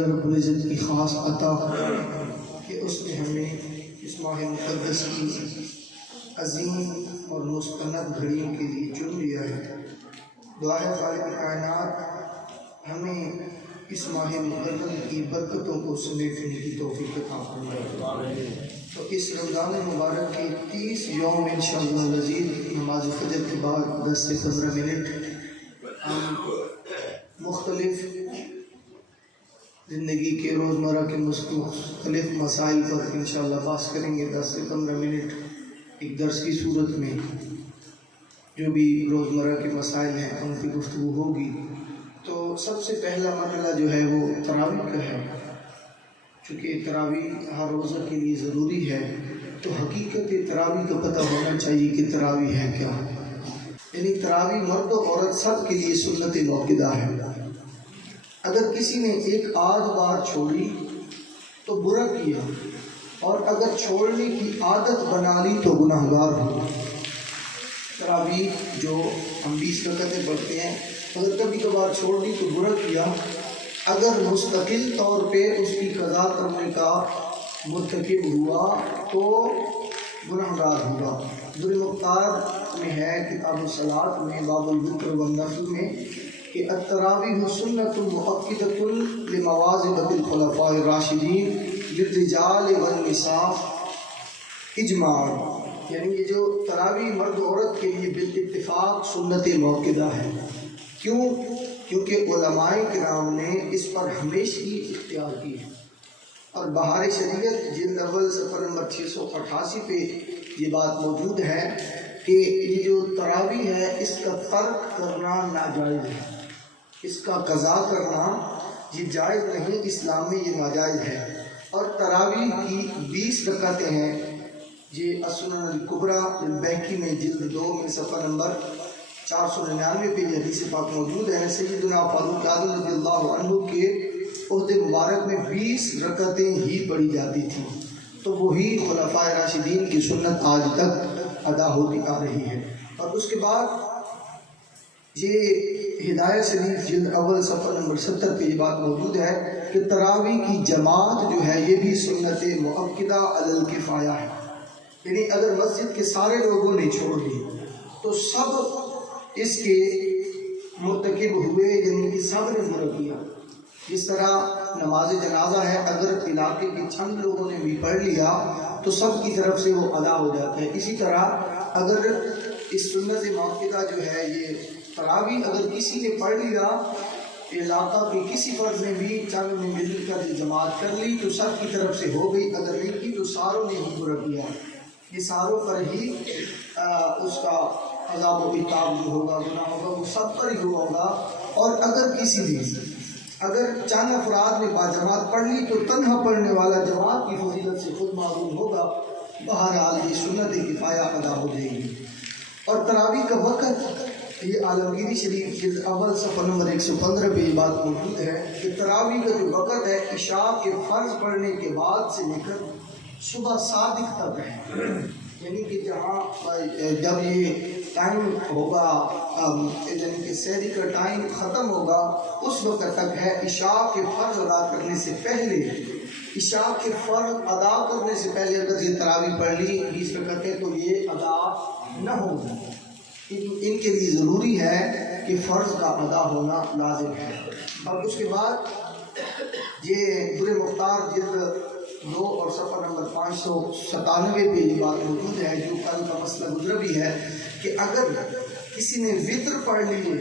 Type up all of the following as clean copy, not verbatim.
اللہ رب العزت کی خاص عطا کہ اس نے ہمیں اس ماہ مقدس کی عظیم اور مستند گھڑیوں کے لیے چن لیا ہے۔ دعا ہے خالق کائنات ہمیں اس ماہ مقدس کی برکتوں کو سمیٹنے کی توفیق عطا فرمائے۔ تو اس رمضان مبارک کے 30 یوم انشاءاللہ العزیز نماز فجر کے بعد 10 سے 15 منٹ ہم مختلف زندگی کے روزمرہ کے مختلف مسائل پر انشاءاللہ بحث کریں گے۔ 10 سے 15 منٹ ایک درس کی صورت میں جو بھی روزمرہ کے مسائل ہیں ان کی گفتگو ہوگی۔ تو سب سے پہلا مرحلہ جو ہے وہ تراویح کا ہے۔ چونکہ تراویح ہر روزہ کے لیے ضروری ہے تو حقیقت تراویح کا پتہ ہونا چاہیے کہ تراویح ہے کیا، یعنی تراویح مرد و عورت سب کے لیے سنت موقدہ ہے۔ اگر کسی نے ایک آدھ بار چھوڑی تو برا کیا، اور اگر چھوڑنے کی عادت بنا لی تو گناہ گار ہوا۔ تراویح جو ہم 20 رکعتیں پڑھتے ہیں، اگر کبھی کبھار چھوڑ دی تو برا کیا، اگر مستقل طور پہ اس کی قضا کرنے کا مرتکب ہوا تو گناہ گار ہوگا۔ در مختار میں ہے کتاب الصلاۃ میں باب الوتر والنفل میں کہ التراویح سنت مؤکدۃ لمواظبۃ الخلفاء الراشدین للرجال والنساء اجماعا، یعنی یہ جو تراویح مرد و عورت کے لیے بالاتفاق سنت موقدہ ہے۔ کیوں؟ کیونکہ علماء کرام نے اس پر ہمیشگی اختیار کی ہے، اور بہار شریعت جلد اول صفحہ نمبر 688 پہ یہ بات موجود ہے کہ یہ جو تراویح ہے اس کا ترک کرنا ناجائز ہے، اس کا قضا کرنا یہ جائز نہیں، اسلام میں یہ ناجائز ہے۔ اور تراویح کی 20 رکعتیں ہیں، یہ السنن الکبریٰ البیہقی میں جلد 2 میں صفحہ نمبر 499 پہ یہ حدیث پاک موجود ہے۔ سیدنا فاروق اعظم رضی اللہ عنہ کے عہد مبارک میں 20 رکعتیں ہی پڑھی جاتی تھیں، تو وہی خلفاء راشدین کی سنت آج تک ادا ہوتی آ رہی ہے۔ اور اس کے بعد یہ ہدایہ شریف جلد اول صفحہ نمبر 70 پہ یہ بات موجود ہے کہ تراویح کی جماعت جو ہے یہ بھی سنت مؤکدہ علی الکفایہ ہے، یعنی اگر مسجد کے سارے لوگوں نے چھوڑ دی تو سب اس کے مرتکب ہوئے، یعنی کہ سب نے برا کیا۔ جس طرح نماز جنازہ ہے، اگر علاقے کے چند لوگوں نے بھی پڑھ لیا تو سب کی طرف سے وہ ادا ہو جاتا ہے۔ اسی طرح اگر اس سنت موقدہ جو ہے یہ تراویح اگر کسی نے پڑھ لیا، علاقہ کے کسی فرد نے بھی چند نے مل کر جماعت کر لی تو سب کی طرف سے ہو گئی، اگر نہیں کی تو ساروں نے ہی برا کیا۔ یہ ساروں پر ہی اس کا عذاب و عقاب جو ہوگا، گناہ ہوگا، وہ سب پر ہی ہوگا۔ اور اگر کسی نے اگر چند افراد نے باجماعت پڑھ لی تو تنہا پڑھنے والا جماعت کی فضیلت سے خود معلوم ہوگا۔ بہرحال یہ سنت کفایہ ادا ہو جائے گی۔ اور تراویح کا وقت یہ عالمگیری شریف جلد اول صفحہ نمبر 115 پہ یہ بات موجود ہے کہ تراویح کا جو وقت ہے عشاء کے فرض پڑھنے کے بعد سے لے کر صبح صادق تک ہے، یعنی کہ جہاں جب یہ ٹائم ہوگا، یعنی کہ سحری کا ٹائم ختم ہوگا اس وقت تک ہے۔ عشاء کے فرض ادا کرنے سے پہلے، عشاء کے فرض ادا کرنے سے پہلے اگر یہ تراویح پڑھ لی 20 رکعتیں تو یہ ادا نہ ہوگی۔ ان کے لیے ضروری ہے کہ فرض کا ادا ہونا لازم ہے۔ اور اس کے بعد یہ در مختار جلد 2 اور صفحہ نمبر 597 پہ یہ بات موجود ہے، جو کل کا مسئلہ گزرا بھی ہے کہ اگر کسی نے وطر پڑھ لیے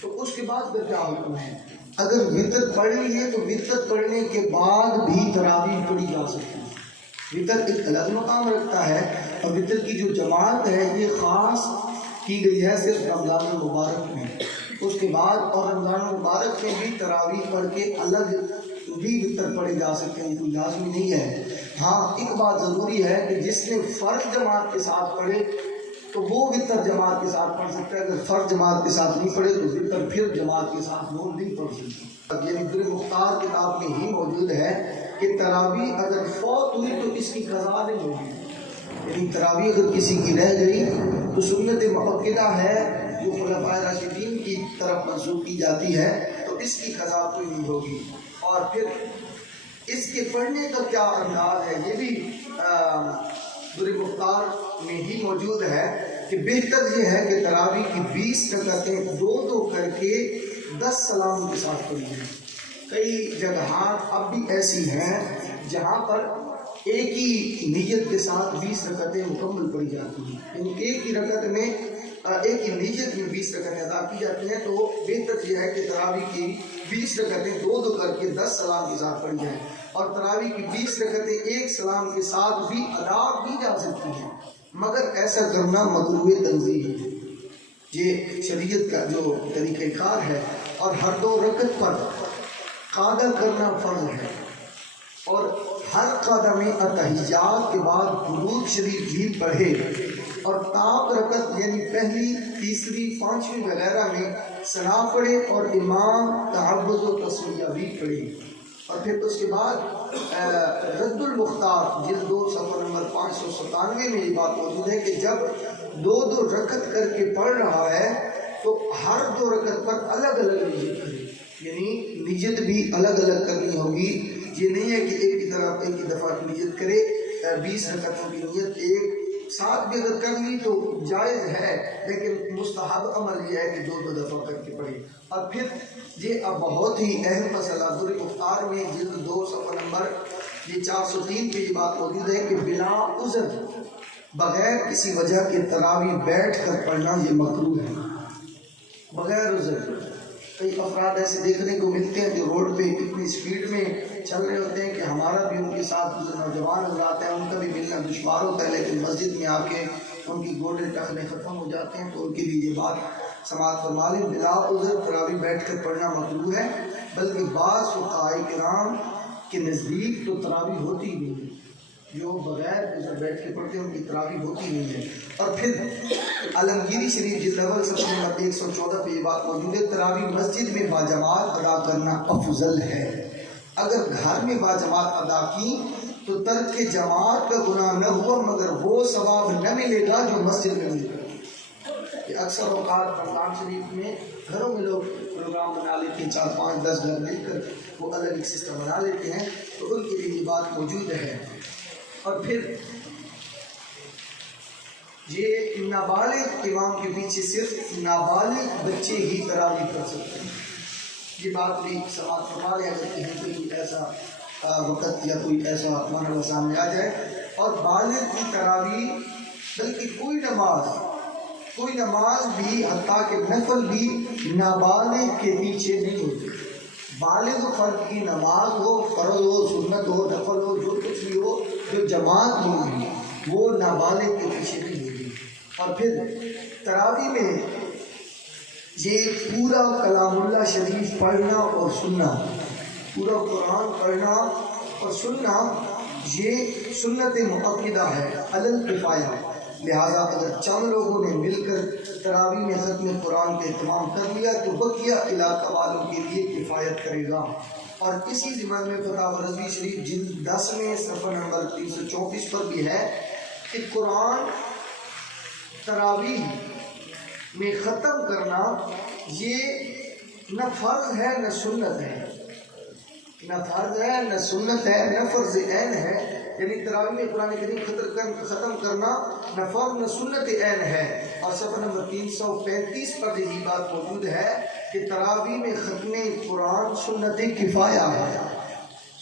تو اس کے بعد پھر کیا حکم ہے۔ اگر وطر پڑھ لیے تو وطر پڑھنے کے بعد بھی تراویح پڑھی جا سکتی ہے۔ وطر ایک الگ مقام رکھتا ہے، اور وطر کی جو جماعت ہے یہ خاص کی گئی ہے صرف رمضان المبارک میں۔ اس کے بعد اور رمضان المبارک میں بھی تراویح پڑھ کے الگ بھی وطر پڑھے جا سکتے ہیں، کوئی لازمی نہیں ہے۔ ہاں ایک بات ضروری ہے کہ جس نے فرض جماعت کے ساتھ پڑھے تو وہ وطر جماعت کے ساتھ پڑھ سکتا ہے، اگر فرض جماعت کے ساتھ نہیں پڑھے تو وطر پھر جماعت کے ساتھ وہ نہیں پڑھ سکتا۔ یعنی در مختار کتاب میں ہی موجود ہے کہ تراویح اگر فوت ہوئی تو اس کی قضا نہیں ہوگی، یعنی تراویح اگر کسی کی رہ گئی تو سنت مؤکدہ ہے جو خلفائے راشدین کی طرف منسوخ کی جاتی ہے، تو اس کی قضا کوئی نہیں ہوگی۔ اور پھر اس کے پڑھنے کا کیا انداز ہے یہ بھی در مختار میں ہی موجود ہے کہ بہتر یہ ہے کہ تراویح کی 20 رکعتیں دو کر کے 10 سلام کے ساتھ پڑھی جائیں۔ کئی جگہات اب بھی ایسی ہیں جہاں پر ایک ہی نیت کے ساتھ 20 رکعتیں مکمل پڑھی جاتی ہیں، یعنی ایک ہی رکعت میں ایک ہی نیت میں 20 رکعتیں ادا کی جاتی ہیں۔ تو بہتر یہ ہے کہ تراویح کی 20 رکعتیں دو کر کے 10 سلام کے ساتھ پڑھی جائیں، اور تراویح کی 20 رکعتیں ایک سلام کے ساتھ بھی ادا کی جا سکتی ہیں، مگر ایسا کرنا مکروہ تنزیہ ہے۔ یہ شریعت کا جو طریقہ کار ہے، اور ہر 2 رکعت پر قعدہ کرنا فرض ہے، اور ہر قعدہ میں اتحیات کے بعد درود شریف بھی پڑھے، اور تاپ رکعت یعنی پہلی، تیسری، پانچویں وغیرہ میں ثنا پڑھے اور امام تعوذ و تسمیہ بھی پڑھے۔ اور پھر اس کے بعد رد المختار جلد 2 صفحہ نمبر 597 میں یہ بات موجود ہے کہ جب 2 رکعت کر کے پڑھ رہا ہے تو ہر 2 رکعت پر الگ الگ نیت کرے، یعنی نیت بھی الگ الگ کرنی ہوگی۔ یہ نہیں ہے کہ ایک ہی دفعہ نیت کرے، 20 رکعتوں کی نیت ایک ساتھ بھی اگر کر لی تو جائز ہے، لیکن مستحب عمل یہ ہے کہ 2 دفعہ کر کے پڑھے۔ اور پھر یہ اب بہت ہی اہم مسئلہ در مختار میں جلد 2 صفحہ نمبر 403 پہ یہ بات موجود ہے کہ بلا عذر بغیر کسی وجہ کے تراویح بیٹھ کر پڑھنا یہ مکروہ ہے، بغیر عذر۔ کئی افراد ایسے دیکھنے کو ملتے ہیں جو روڈ پہ اتنی سپیڈ میں چل رہے ہوتے ہیں کہ ہمارا بھی ان کے ساتھ نوجوان حضرات ہیں، ان کا بھی ملنا دشوار ہوتا ہے، لیکن مسجد میں آ کے ان کی گوڑے ٹخنے ختم ہو جاتے ہیں، تو ان کے لیے یہ بات سماعت فرما لیں، بلا عذر تراویح بیٹھ کر پڑھنا مکروہ ہے، بلکہ بعض فقہاء کرام کے نزدیک تو تراویح ہوتی نہیں ہے، جو بغیر عذر بیٹھ کے پڑھتے ہیں ان کی تراویح ہوتی نہیں ہے۔ اور پھر عالمگیری شریف جلد اول صفحہ نمبر 114 پہ یہ بات موجود ہے، تراویح مسجد میں باجماعت ادا کرنا افضل ہے۔ اگر گھر میں باجماعت ادا کی تو ترک جماعت کا گناہ نہ ہوا، مگر وہ ثواب نہ ملے گا جو مسجد میں ملے گا۔ کہ اکثر اوقات رمضان شریف میں گھروں میں لوگ پروگرام بنا لیتے ہیں، 4 5 10 گھر مل کر وہ الگ ایک سسٹم بنا لیتے ہیں، تو ان کے لیے یہ بات موجود ہے۔ اور پھر یہ نابالغ امام کے پیچھے صرف نابالغ بچے ہی تراویح کر سکتے ہیں، یہ بات بھی سماعت فرما لیں اگر کہیں کوئی ایسا وقت یا کوئی ایسا معاملہ سامنے آ جائے۔ اور بالغ کی تراویح بلکہ کوئی نماز بھی حتیٰ کہ نفل بھی نابالغ کے پیچھے نہیں ہوتی۔ بالغ فرد کی نماز ہو، فرض ہو، سنت ہو، نفل ہو، جو کچھ بھی ہو جو جماعت میں ہوگی وہ نابالغ کے پیچھے نہیں ہوگی۔ اور پھر تراویح میں یہ پورا کلام اللہ شریف پڑھنا اور سننا، پورا قرآن پڑھنا اور سننا، یہ سنت مؤکدہ ہے علی الکفایہ، لہٰذا اگر چند لوگوں نے مل کر تراویح میں ختم قرآن کا اہتمام کر لیا تو بقیہ علاقہ والوں کے لیے کفایت کرے گا۔ اور اسی ضمن میں فتح رضوی شریف جلد 10 میں صفحہ نمبر 324 پر بھی ہے کہ قرآن تراویح میں ختم کرنا یہ نہ فرض ہے نہ سنت ہے، نہ فرض ہے نہ سنت ہے نہ فرض عین ہے، یعنی تراویح میں قرآن کریم ختم کرنا نہ فرض نہ سنت عین ہے۔ اور صفحہ نمبر 335 پر یہی بات موجود ہے کہ تراویح میں ختم قرآن سنت کفایہ ہے،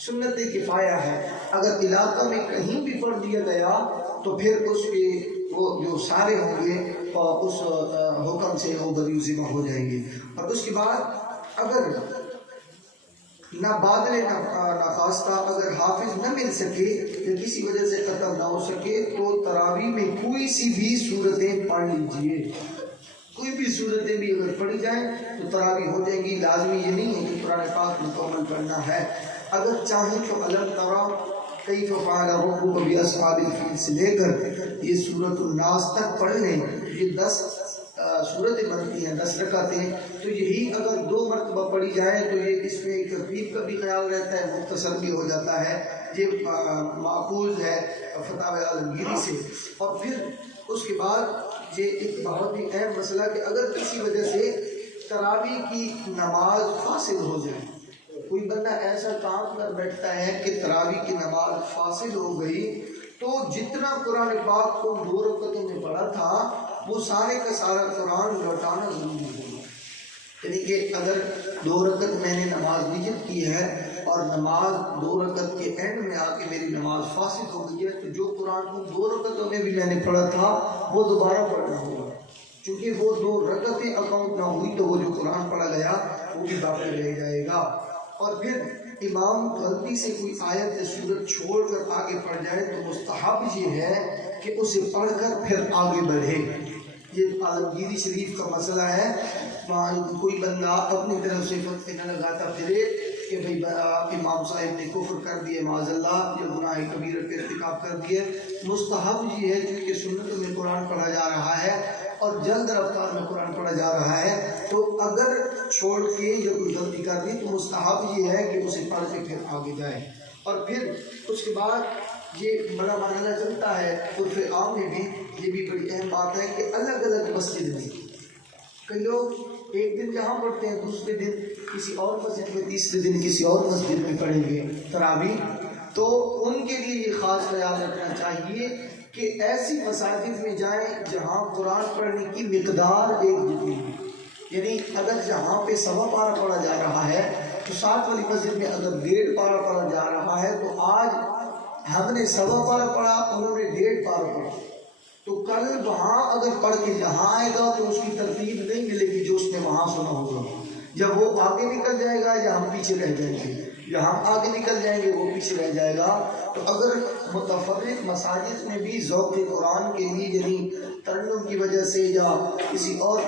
سنت کفایہ ہے، اگر علاقہ میں کہیں بھی پڑھ دیا گیا تو پھر اس کے وہ جو سارے ہوں گے اس حکم سے وہ بری ذمہ ہو جائیں گے۔ اور اس کے بعد اگر نہ بادل نہ خواستہ اگر حافظ نہ مل سکے یا کسی وجہ سے ختم نہ ہو سکے تو تراویح میں کوئی سی بھی صورتیں پڑھ لیجئے، کوئی بھی صورتیں بھی اگر پڑھی جائیں تو تراویح ہو جائیں گی۔ لازمی یہ نہیں ہے کہ قرآن پاک مکمل پڑھنا ہے، اگر چاہیں تو علم ترا کیف فعل ربک باصحاب الفیل سے لے کر یہ سورۃ الناس تک پڑھ لیں، یہ 10 صورتیں بنتی ہیں 10 رکعتیں، تو یہی اگر 2 مرتبہ پڑھی جائیں تو یہ اس میں ایک ترتیب کا بھی خیال رہتا ہے، مختصر بھی ہو جاتا ہے، یہ ماخوذ ہے فتح عالمگیری سے۔ اور پھر اس کے بعد یہ ایک بہت ہی اہم مسئلہ کہ اگر کسی وجہ سے تراویح کی نماز فاسد ہو جائے، کوئی بندہ ایسا کام کر بیٹھتا ہے کہ تراویح کی نماز فاصل ہو گئی تو جتنا قرآن پاک کو 2 رکعتوں میں پڑھا تھا وہ سارے کا سارا قرآن لوٹانا ضروری ہوگا۔ یعنی کہ اگر 2 رکعت میں نے نماز نیت کی ہے اور نماز 2 رکعت کے اینڈ میں آ کے میری نماز فاسد ہو گئی ہے تو جو قرآن کو 2 رکعتوں میں بھی میں نے پڑھا تھا وہ دوبارہ پڑھنا ہوگا، چونکہ وہ 2 رکعتیں اکاؤنٹ نہ ہوئی تو وہ جو قرآن پڑھا گیا وہ بھی باقی رہ جائے گا۔ اور پھر امام غلطی سے کوئی آیت یا سورت چھوڑ کر آگے پڑھ جائے تو مستحب یہ ہے کہ اسے پڑھ کر پھر آگے بڑھے۔ یہ عالمگیری شریف کا مسئلہ ہے، کوئی بندہ اپنی طرف سے فتوے نہ لگاتا پھرے کہ بھئی امام صاحب نے کفر کر دیے معاذ اللہ یا گناہ کبیرہ کے ارتکاب کر دیے۔ مستحب یہ ہے کیونکہ سنتوں میں قرآن پڑھا جا رہا ہے اور جلد رفتار میں قرآن پڑھا جا رہا ہے، تو اگر چھوڑ کے یا کوئی غلطی کر دی تو مستحب یہ ہے کہ اسے پڑھ کے پھر آگے جائے۔ اور پھر اس کے بعد یہ بڑا مرحلہ چلتا ہے عرف عام میں بھی، یہ بھی بڑی اہم بات ہے کہ الگ الگ مسجد میں کئی لوگ ایک دن جہاں پڑھتے ہیں دوسرے دن کسی اور مسجد میں، تیسرے دن کسی اور مسجد میں پڑھیں گے تراویح، تو ان کے لیے یہ خاص خیال رکھنا چاہیے کہ ایسی مساجد میں جائیں جہاں قرآن پڑھنے کی مقدار ایک جتنی ہو۔ یعنی اگر جہاں پہ 1.25 پارہ پڑھا جا رہا ہے تو ساتھ والی مسجد میں اگر 1.5 پارہ پڑھا جا رہا ہے تو آج ہم نے 1.25 پارہ پڑھا، انہوں نے 1.5 پارہ پڑھا، تو کل وہاں اگر پڑھ کے یہاں آئے گا تو اس کی ترتیب نہیں ملے گی جو اس نے وہاں سنا ہوگا۔ جب وہ آگے نکل جائے گا یا ہم پیچھے رہ جائیں گے، یا ہم آگے نکل جائیں گے وہ پیچھے رہ جائے گا۔ تو اگر متفرق مساجد میں بھی ذوق قرآن کے لیے یعنی ترنم کی وجہ سے یا کسی اور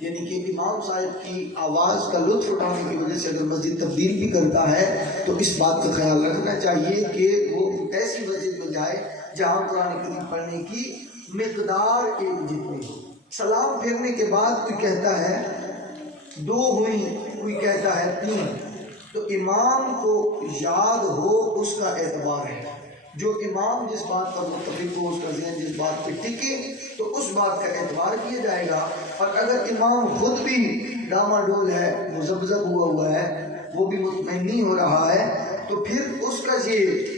یعنی کہ امام صاحب کی آواز کا لطف اٹھانے کی وجہ سے اگر مسجد تبدیل بھی کرتا ہے تو اس بات کا خیال رکھنا چاہیے کہ وہ ایسی مسجد میں جائے جہاں قرآن کریم پڑھنے کی مقدار ایک جتنی ہو۔ سلام پھیرنے کے بعد کوئی کہتا ہے 2 ہوئی، کوئی کہتا ہے 3، تو امام کو یاد ہو اس کا اعتبار ہے۔ جو امام جس بات پر متفق ہو، اس کا ذہن جس بات پہ ٹکے تو اس بات کا اعتبار کیا جائے گا۔ اور اگر امام خود بھی ڈاما ڈول ہے، مذبذب ہوا ہے، وہ بھی مطمئن نہیں ہو رہا ہے، تو پھر اس کا یہ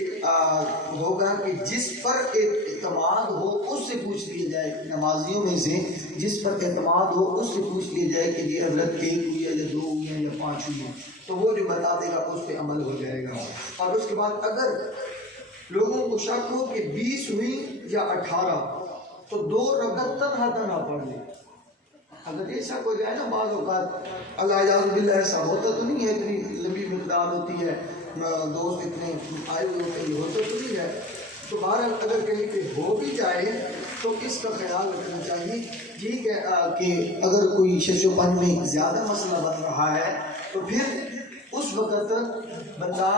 ہوگا کہ جس پر اعتماد ہو اس سے پوچھ لیا جائے، نمازیوں میں سے جس پر اعتماد ہو اس سے پوچھ لیا جائے کہ یہ حضرت 1 ہوئی ہے یا 2 ہوئی ہیں یا 5 ہوئی ہیں، تو وہ جو بتا دے گا اس پہ عمل ہو جائے گا۔ اور اس کے بعد اگر لوگوں کو شک ہو کہ 20 ہوئی یا 18 تو 2 رکعت تنہا پڑھ لے۔ اگر یہ شک ہو جائے نا بعض اوقات اللہ اعوذ باللہ ایسا ہوتا تو نہیں ہے، اتنی لمبی مقدار ہوتی ہے، دوست اتنے آئے ہوئے ہوتے ہیں، ہوتا تو نہیں ہے، تو بہرحال اگر کہیں پہ ہو بھی جائے تو اس کا خیال رکھنا چاہیے ٹھیک ہے کہ اگر کوئی 605 میں زیادہ مسئلہ بن رہا ہے تو پھر اس وقت بندہ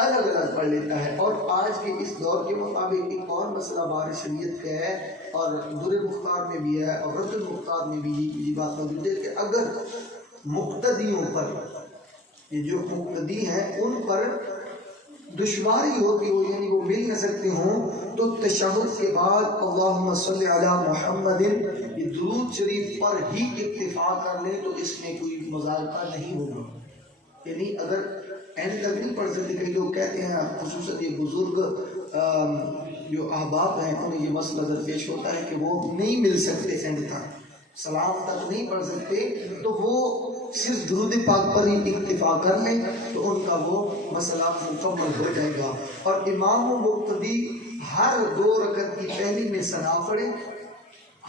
الگ الگ پڑھ لیتا ہے۔ اور آج کے اس دور کے مطابق ایک اور مسئلہ بار شریعت کا ہے اور در مختار میں بھی ہے اور رد المختار میں بھی یہ بات موجود ہے کہ اگر مقتدیوں پر، یہ جو مقتدی ہیں ان پر دشواری ہوتی ہو یعنی وہ مل نہ سکتے ہوں تو تشہد کے بعد اللہم صلی علی محمد یہ درود شریف پر ہی اکتفا کر لیں تو اس میں کوئی مذائقہ نہیں ہوگا۔ یعنی اگر اینڈ تک نہیں پڑھ سکتے، کئی لوگ کہتے ہیں خصوصاً یہ بزرگ جو احباب ہیں انہیں یہ مسئلہ درپیش ہوتا ہے کہ وہ نہیں مل سکتے اینڈ تک، سلام تک نہیں پڑھ سکتے، تو وہ صرف درود پاک پر ہی اکتفا کر لیں تو ان کا وہ مسئلہ مکمل ہو جائے گا۔ اور امام و مقتدی ہر 2 رکعت کی پہلی میں ثنا پڑھے،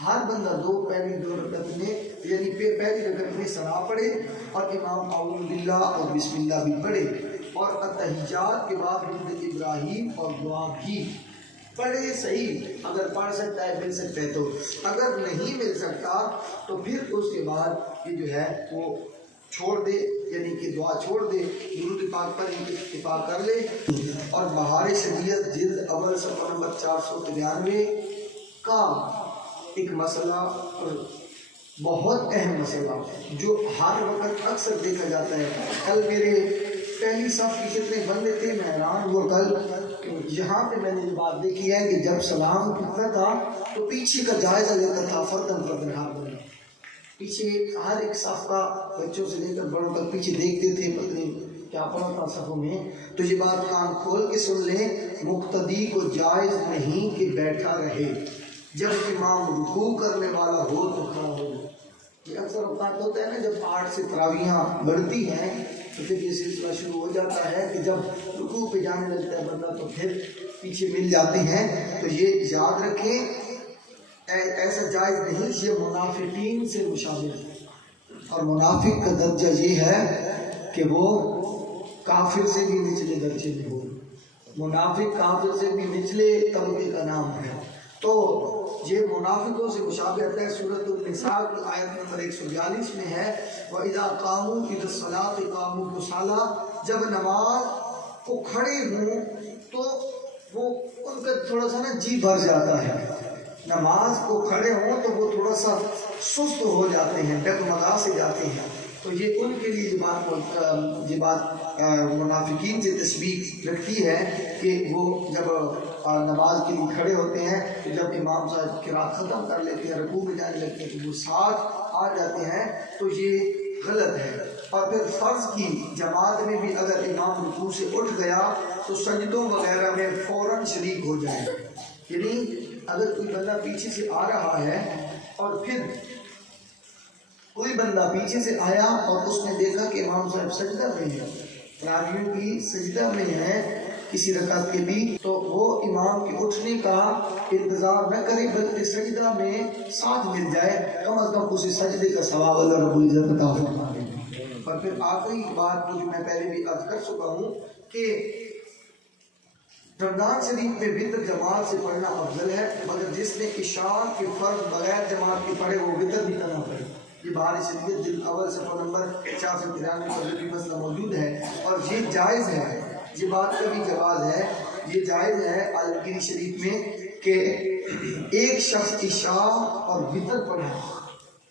ہر بندہ پہلی 2 رکعت میں یعنی پہلی رکعت میں ثنا پڑھے اور امام اعوذ باللہ اور بسم اللہ بھی پڑھے، اور اتحیات کے بعد درود ابراہیم اور دعا بھی پڑھے۔ صحیح اگر پڑھ سکتا ہے مل سکتا ہے تو، اگر نہیں مل سکتا تو پھر اس کے بعد یہ جو ہے وہ چھوڑ دے، یعنی کہ دعا چھوڑ دے، درود پاک پر اکتفا کر لے۔ اور بہار شریعت جلد اول صفحہ نمبر 493 کا ایک مسئلہ، بہت اہم مسئلہ جو ہر وقت اکثر دیکھا جاتا ہے۔ کل میرے پہلی صف کی کتنے بندے تھے، میں حیران ہوا کل یہاں پہ میں نے یہ بات دیکھی ہے کہ جب سلام کرتا تھا تو پیچھے کا جائزہ لیتا تھا، فردن ہاتھ بنا، پیچھے ہر ایک صف کا بچوں سے لے کر بڑوں تک پیچھے دیکھتے تھے پتہ کیا پڑھا تھا صفوں میں. تو یہ بات کان کھول کے سن لیں، مقتدی کو جائز نہیں کہ بیٹھا رہے، جب امام رکوع کرنے والا ہو تو کھڑا ہو. یہ اکثر اوقات ہوتا ہے نا، جب 8 سے تراویحاں بڑھتی ہیں تو پھر یہ سلسلہ شروع ہو جاتا ہے کہ جب رکوع پہ جانے لگتا ہے بندہ تو پھر پیچھے مل جاتے ہیں. تو یہ یاد رکھیں ایسا جائز نہیں، یہ منافقین سے مشابہ ہے. اور منافق کا درجہ یہ ہے کہ وہ کافر سے بھی نچلے درجے میں ہو. منافق کافر سے بھی نچلے طبقے کا نام ہے. تو یہ منافقوں سے مشابہت ہے. سورۃ النساء کی آیت نمبر 142 میں ہے وَإِذَا قَامُوا إِلَى الصَّلَاةِ قَامُوا كُسَالَىٰ. جب نماز کو کھڑے ہوں تو وہ ان کا تھوڑا سا نا جی بھر جاتا ہے. نماز کو کھڑے ہوں تو وہ تھوڑا سا سست ہو جاتے ہیں، ڈگمگا سے جاتے ہیں. تو یہ ان کے لیے یہ بات منافقین سے تشبیہ رکھتی ہے کہ وہ جب نماز کے لیے کھڑے ہوتے ہیں تو جب امام صاحب قرات ختم کر لیتے ہیں، رکوع میں جانے لگتے ہیں تو وہ ساتھ آ جاتے ہیں. تو یہ غلط ہے. اور پھر فرض کی جماعت میں بھی اگر امام رکوع سے اٹھ گیا تو سجدوں وغیرہ میں فوراً شریک ہو جائے. یعنی اگر کوئی بندہ پیچھے سے آ رہا ہے اور پھر کوئی بندہ پیچھے سے آیا اور اس نے دیکھا کہ امام صاحب سجدہ میں ہیں، تراویح کی سجدہ میں ہیں کسی رکعت کے بھی، تو وہ امام کے اٹھنے کا انتظار نہ کرے بلکہ سجدہ میں ساتھ مل جائے. کم از کم اسے سجدے کا ثواب اللہ رب العزت عطا فرمائے. اور پھر آخری بات جو میں پہلے بھی عرض کر چکا ہوں کہ رمضان شریف میں وتر جماعت سے پڑھنا افضل ہے، مگر جس نے عشاء کے فرض بغیر جماعت کے پڑھے وہ وتر بھی کرنا پڑے. یہ بہار شریعت جلد اول صفحہ نمبر 493 پر بھی مسئلہ موجود ہے. اور یہ جائز ہے، یہ بات کا بھی جواز ہے، یہ جائز ہے عالمگیری شریف میں کہ ایک شخص عشاء اور وتر پڑھے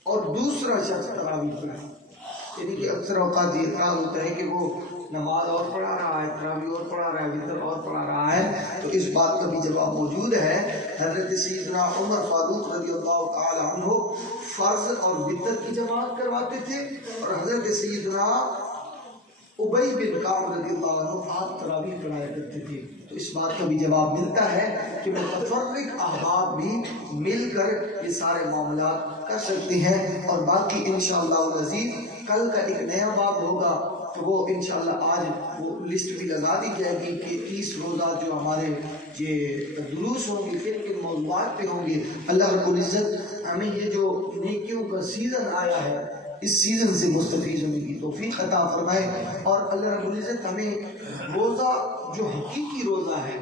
اور دوسرا شخص تراویح پڑھے. یعنی کہ اکثر اوقات یہ اعتراض ہوتا ہے کہ وہ نماز اور پڑھا رہا ہے، تراویح اور پڑھا رہا ہے، وتر اور پڑھا رہا ہے. تو اس بات کا بھی جواب موجود ہے. حضرت سیدنا عمر فاروق رضی اللہ تعالی عنہ فرض اور وتر کی جماعت کرواتے تھے، اور حضرت سیدنا ابی بن کعب رضی اللہ عنہ آپ تراویح پڑھایا کرتے تھے. تو اس بات کا بھی جواب ملتا ہے کہ متفرق احباب بھی مل کر یہ سارے معاملات کر سکتے ہیں. اور باقی انشاءاللہ العزیز کل کا ایک نیا باب ہوگا تو وہ انشاءاللہ آج وہ لسٹ بھی لگا دی جائے گی کہ 30 روزہ جو ہمارے یہ دروس ہوں گے کن کن موضوعات پہ ہوں گے. اللہ رب العزت ہمیں یہ جو نیکیوں کا سیزن آیا ہے اس سیزن سے مستفید ہونے کی توفیق عطا فرمائے. اور اللہ رب العزت ہمیں روزہ جو حقیقی روزہ ہے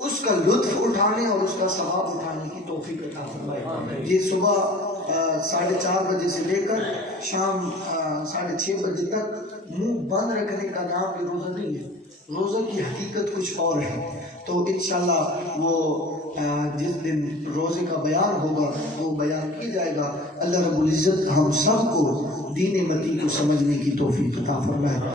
اس کا لطف اٹھانے اور اس کا ثواب اٹھانے کی توفیق عطا فرمائے. یہ صبح 4:30 بجے سے لے کر شام 6:30 بجے تک منہ بند رکھنے کا نام یہ روزہ نہیں ہے. روزہ کی حقیقت کچھ اور ہے. تو انشاءاللہ وہ جس دن روزے کا بیان ہوگا وہ بیان کیا جائے گا. اللہ رب العزت ہم سب کو دین متی کو سمجھنے کی توفیق عطا فرمائے.